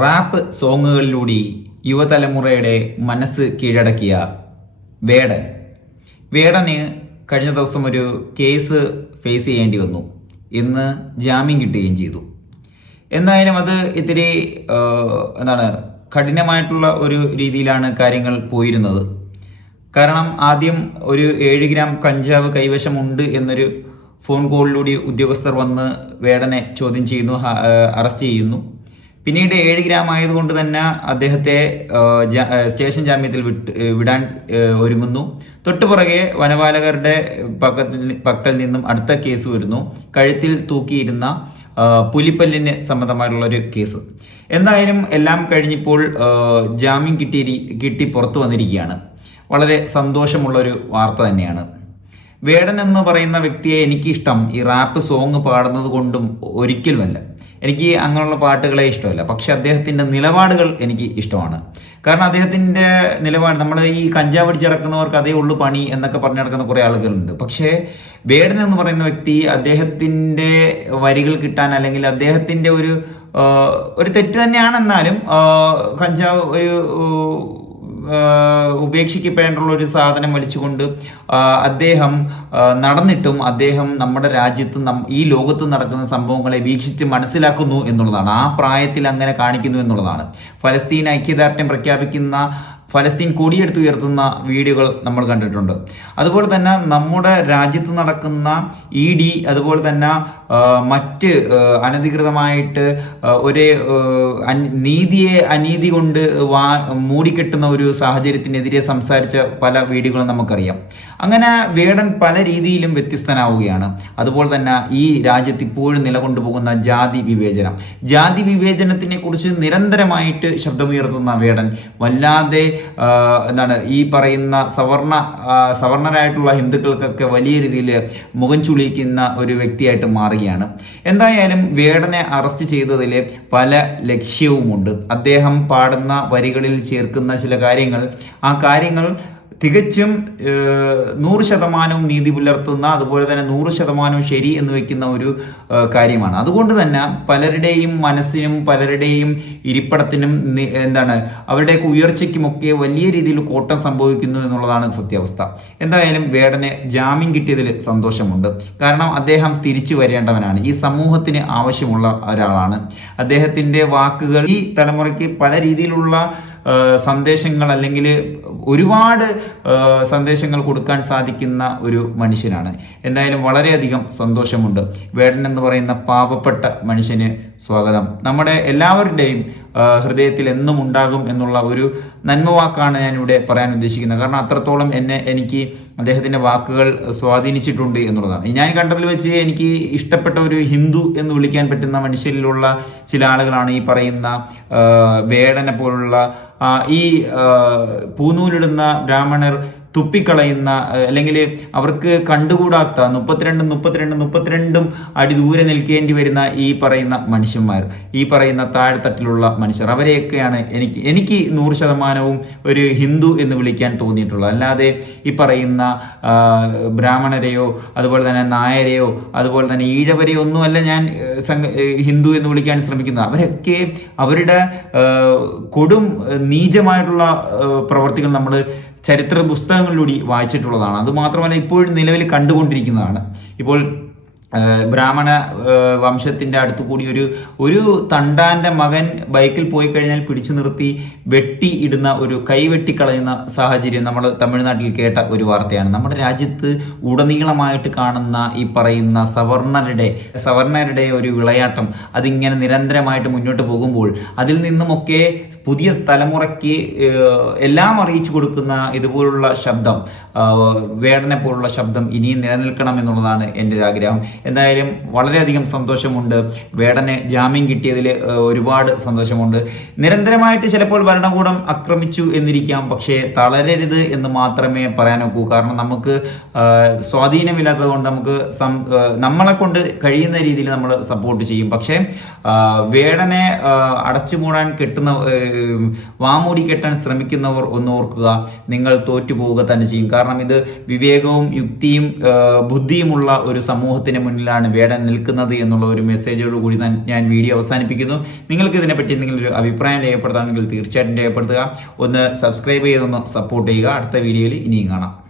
Rap സോങ്ങുകളിലൂടെ യുവതലമുറയുടെ മനസ്സ് കീഴടക്കിയ വേടൻ. വേടന് കഴിഞ്ഞ ദിവസം ഒരു കേസ് ഫേസ് ചെയ്യേണ്ടി വന്നു. ഇന്ന് ജാമ്യം കിട്ടുകയും ചെയ്തു. എന്തായാലും അത് ഇത്തിരി എന്താണ് കഠിനമായിട്ടുള്ള ഒരു രീതിയിലാണ് കാര്യങ്ങൾ പോയിരുന്നത്. കാരണം ആദ്യം ഒരു ഏഴ് ഗ്രാം കഞ്ചാവ് കൈവശമുണ്ട് എന്നൊരു ഫോൺ കോളിലൂടെ ഉദ്യോഗസ്ഥർ വന്ന് വേടനെ ചോദ്യം ചെയ്യുന്നു അറസ്റ്റ് ചെയ്യുന്നു. പിന്നീട് ഏഴ് ഗ്രാം ആയതുകൊണ്ട് തന്നെ അദ്ദേഹത്തെ സ്റ്റേഷൻ ജാമ്യത്തിൽ വിട്ട് വിടാൻ ഒരുങ്ങുന്നു. തൊട്ടുപുറകെ വനപാലകരുടെ പക്കൽ നിന്നും അടുത്ത കേസ് വരുന്നു. കഴുത്തിൽ തൂക്കിയിരുന്ന പുലിപ്പല്ലിന് സംബന്ധമായിട്ടുള്ള ഒരു കേസ്. എന്തായാലും എല്ലാം കഴിഞ്ഞിപ്പോൾ ജാമ്യം കിട്ടി കിട്ടി പുറത്തു വന്നിരിക്കുകയാണ്. വളരെ സന്തോഷമുള്ള ഒരു വാർത്ത തന്നെയാണ്. വേടൻ എന്ന് പറയുന്ന വ്യക്തിയെ എനിക്കിഷ്ടം. ഈ റാപ്പ് സോങ് പാടുന്നത് കൊണ്ടും ഒരിക്കലുമല്ല. എനിക്ക് അങ്ങനെയുള്ള പാട്ടുകളെ ഇഷ്ടമല്ല. പക്ഷെ അദ്ദേഹത്തിന്റെ നിലപാടുകൾ എനിക്ക് ഇഷ്ടമാണ്. കാരണം അദ്ദേഹത്തിന്റെ നിലപാട് നമ്മൾ ഈ കഞ്ചാവ് അടിച്ച് നടക്കുന്നവർക്ക് അതേ ഉള്ളു പണി എന്നൊക്കെ പറഞ്ഞു നടക്കുന്ന കുറേ ആളുകളുണ്ട്. പക്ഷേ വേടൻ എന്ന് പറയുന്ന വ്യക്തി അദ്ദേഹത്തിന്റെ വരികൾ കിട്ടാൻ അല്ലെങ്കിൽ അദ്ദേഹത്തിന്റെ ഒരു ഒരു തെറ്റ് തന്നെയാണെന്നാലും കഞ്ചാവ് ഒരു ഉപേക്ഷിക്കപ്പെടേണ്ടുള്ള ഒരു സാധനം വലിച്ചുകൊണ്ട് അദ്ദേഹം നടന്നിട്ടും അദ്ദേഹം നമ്മുടെ രാജ്യത്ത് ഈ ലോകത്ത് നടക്കുന്ന സംഭവങ്ങളെ വീക്ഷിച്ച് മനസ്സിലാക്കുന്നു എന്നുള്ളതാണ്. ആ പ്രായത്തിൽ അങ്ങനെ കാണിക്കുന്നു എന്നുള്ളതാണ്. ഫലസ്തീൻ ഐക്യദാർഢ്യം പ്രഖ്യാപിക്കുന്ന ഫലസ്തീൻ കൊടിയെടുത്ത് ഉയർത്തുന്ന വീഡിയോകൾ നമ്മൾ കണ്ടിട്ടുണ്ട്. അതുപോലെ തന്നെ നമ്മുടെ രാജ്യത്ത് നടക്കുന്ന ഇ ഡി അതുപോലെ തന്നെ മറ്റ് അനധികൃതമായിട്ട് ഒരു നീതിയെ അനീതി കൊണ്ട് വാ മൂടിക്കെട്ടുന്ന ഒരു സാഹചര്യത്തിനെതിരെ സംസാരിച്ച പല വീഡിയോകളും നമുക്കറിയാം. അങ്ങനെ വേടൻ പല രീതിയിലും വ്യത്യസ്തനാവുകയാണ്. അതുപോലെ തന്നെ ഈ രാജ്യത്ത് ഇപ്പോഴും നിലകൊണ്ടുപോകുന്ന ജാതി വിവേചനം. ജാതി വിവേചനത്തിനെ കുറിച്ച് നിരന്തരമായിട്ട് ശബ്ദമുയർത്തുന്ന വേടൻ വല്ലാതെ എന്താണ് ഈ പറയുന്ന സവർണ സവർണരായിട്ടുള്ള ഹിന്ദുക്കൾക്കൊക്കെ വലിയ രീതിയിൽ മുഖം ചുളിക്കുന്ന ഒരു വ്യക്തിയായിട്ട് മാറുകയാണ്. എന്തായാലും വേടനെ അറസ്റ്റ് ചെയ്തതിൽ പല ലക്ഷ്യവുമുണ്ട്. അദ്ദേഹം പാടുന്ന വരികളിൽ ചേർക്കുന്ന ചില കാര്യങ്ങൾ ആ കാര്യങ്ങൾ തികച്ചും നൂറ് ശതമാനവും നീതി പുലർത്തുന്ന അതുപോലെ തന്നെ നൂറ് ശതമാനവും ശരി എന്ന് വെക്കുന്ന ഒരു കാര്യമാണ്. അതുകൊണ്ട് തന്നെ പലരുടെയും മനസ്സിനും പലരുടെയും ഇരിപ്പിടത്തിനും എന്താണ് അവരുടെയൊക്കെ ഉയർച്ചയ്ക്കുമൊക്കെ വലിയ രീതിയിൽ കോട്ടം സംഭവിക്കുന്നു എന്നുള്ളതാണ് സത്യാവസ്ഥ. എന്തായാലും വേടന് ജാമ്യം കിട്ടിയതിൽ സന്തോഷമുണ്ട്. കാരണം അദ്ദേഹം തിരിച്ചു വരേണ്ടവനാണ്. ഈ സമൂഹത്തിന് ആവശ്യമുള്ള ഒരാളാണ്. അദ്ദേഹത്തിന്റെ വാക്കുകൾ ഈ തലമുറയ്ക്ക് പല രീതിയിലുള്ള സന്ദേശങ്ങൾ അല്ലെങ്കിൽ ഒരുപാട് സന്ദേശങ്ങൾ കൊടുക്കാൻ സാധിക്കുന്ന ഒരു മനുഷ്യനാണ്. എന്തായാലും വളരെയധികം സന്തോഷമുണ്ട്. വേടൻ എന്ന് പറയുന്ന പാവപ്പെട്ട മനുഷ്യന് സ്വാഗതം. നമ്മുടെ എല്ലാവരുടെയും ഹൃദയത്തിൽ എന്നും ഉണ്ടാകും എന്നുള്ള ഒരു നന്മ വാക്കാണ് ഇവിടെ പറയാൻ ഉദ്ദേശിക്കുന്നത്. കാരണം അത്രത്തോളം എന്നെ എനിക്ക് അദ്ദേഹത്തിന്റെ വാക്കുകൾ സ്വാധീനിച്ചിട്ടുണ്ട് എന്നുള്ളതാണ്. ഞാൻ കണ്ടതിൽ വെച്ച് എനിക്ക് ഇഷ്ടപ്പെട്ട ഒരു ഹിന്ദു എന്ന് വിളിക്കാൻ പറ്റുന്ന മനുഷ്യരിലുള്ള ചില ആളുകളാണ് ഈ പറയുന്ന വേടനെ പോലുള്ള ഈ പൂനൂലിടുന്ന ബ്രാഹ്മണർ തുപ്പിക്കളയുന്ന അല്ലെങ്കിൽ അവർക്ക് കണ്ടുകൂടാത്ത മുപ്പത്തിരണ്ടും മുപ്പത്തിരണ്ടും മുപ്പത്തിരണ്ടും അടി ദൂരെ നിൽക്കേണ്ടി വരുന്ന ഈ പറയുന്ന മനുഷ്യന്മാർ ഈ പറയുന്ന താഴെത്തട്ടിലുള്ള മനുഷ്യർ. അവരെയൊക്കെയാണ് എനിക്ക് എനിക്ക് നൂറ് ശതമാനവും ഒരു ഹിന്ദു എന്ന് വിളിക്കാൻ തോന്നിയിട്ടുള്ളത്. അല്ലാതെ ഈ പറയുന്ന ബ്രാഹ്മണരെയോ അതുപോലെ തന്നെ നായരെയോ അതുപോലെ തന്നെ ഈഴവരെയോ ഒന്നുമല്ല ഞാൻ ഹിന്ദു എന്ന് വിളിക്കാൻ ശ്രമിക്കുന്നത്. അവരൊക്കെ അവരുടെ കൊടും നീചമായിട്ടുള്ള പ്രവർത്തികൾ നമ്മൾ ചരിത്ര പുസ്തകങ്ങളിലൂടെ വായിച്ചിട്ടുള്ളതാണ്. അതുമാത്രമല്ല ഇപ്പോഴും നിലവിൽ കണ്ടുകൊണ്ടിരിക്കുന്നതാണ്. ഇപ്പോൾ ബ്രാഹ്മണ വംശത്തിന്റെ അടുത്ത് കൂടി ഒരു ഒരു തണ്ടാന്റെ മകൻ ബൈക്കിൽ പോയി കഴിഞ്ഞാൽ പിടിച്ചു നിർത്തി വെട്ടി ഇടുന്ന ഒരു കൈവെട്ടി കളയുന്ന സാഹചര്യം നമ്മൾ തമിഴ്നാട്ടിൽ കേട്ട ഒരു വാർത്തയാണ്. നമ്മുടെ രാജ്യത്ത് ഉടനീളമായിട്ട് കാണുന്ന ഈ പറയുന്ന സവർണരുടെ സവർണരുടെ ഒരു വിളയാട്ടം അതിങ്ങനെ നിരന്തരമായിട്ട് മുന്നോട്ട് പോകുമ്പോൾ അതിൽ നിന്നുമൊക്കെ പുതിയ തലമുറയ്ക്ക് എല്ലാം അറിയിച്ചു കൊടുക്കുന്ന ഇതുപോലുള്ള ശബ്ദം വേടനെ പോലുള്ള ശബ്ദം ഇനിയും നിലനിൽക്കണം എന്നുള്ളതാണ് എന്റെ ഒരു ആഗ്രഹം. എന്തായാലും വളരെയധികം സന്തോഷമുണ്ട്. വേടന് ജാമ്യം കിട്ടിയതിൽ ഒരുപാട് സന്തോഷമുണ്ട്. നിരന്തരമായിട്ട് ചിലപ്പോൾ ഭരണകൂടം ആക്രമിച്ചു എന്നിരിക്കാം. പക്ഷേ തളരരുത് എന്ന് മാത്രമേ പറയാനൊക്കൂ. കാരണം നമുക്ക് സ്വാധീനമില്ലാത്തത് കൊണ്ട് നമുക്ക് നമ്മളെ കൊണ്ട് കഴിയുന്ന രീതിയിൽ നമ്മൾ സപ്പോർട്ട് ചെയ്യും. പക്ഷേ വേടനെ അടച്ചു മൂടാൻ കെട്ടുന്ന വാമൂടി കെട്ടാൻ ശ്രമിക്കുന്നവർ ഒന്ന് ഓർക്കുക. നിങ്ങൾ തോറ്റു പോവുക തന്നെ ചെയ്യും. കാരണം ഇത് വിവേകവും യുക്തിയും ബുദ്ധിയുമുള്ള ഒരു സമൂഹത്തിന് മുന്നിൽ മുന്നിലാണ് വേടൻ നിൽക്കുന്നത് എന്നുള്ള ഒരു മെസ്സേജോട് കൂടി ഞാൻ- വീഡിയോ അവസാനിപ്പിക്കുന്നു. നിങ്ങൾക്ക് ഇതിനെപ്പറ്റി എന്തെങ്കിലും ഒരു അഭിപ്രായം രേഖപ്പെടുത്താണെങ്കിൽ തീർച്ചയായിട്ടും രേഖപ്പെടുത്തുക. ഒന്ന് സബ്സ്ക്രൈബ് ചെയ്തൊന്ന് സപ്പോർട്ട് ചെയ്യുക. അടുത്ത വീഡിയോയിൽ ഇനിയും കാണാം.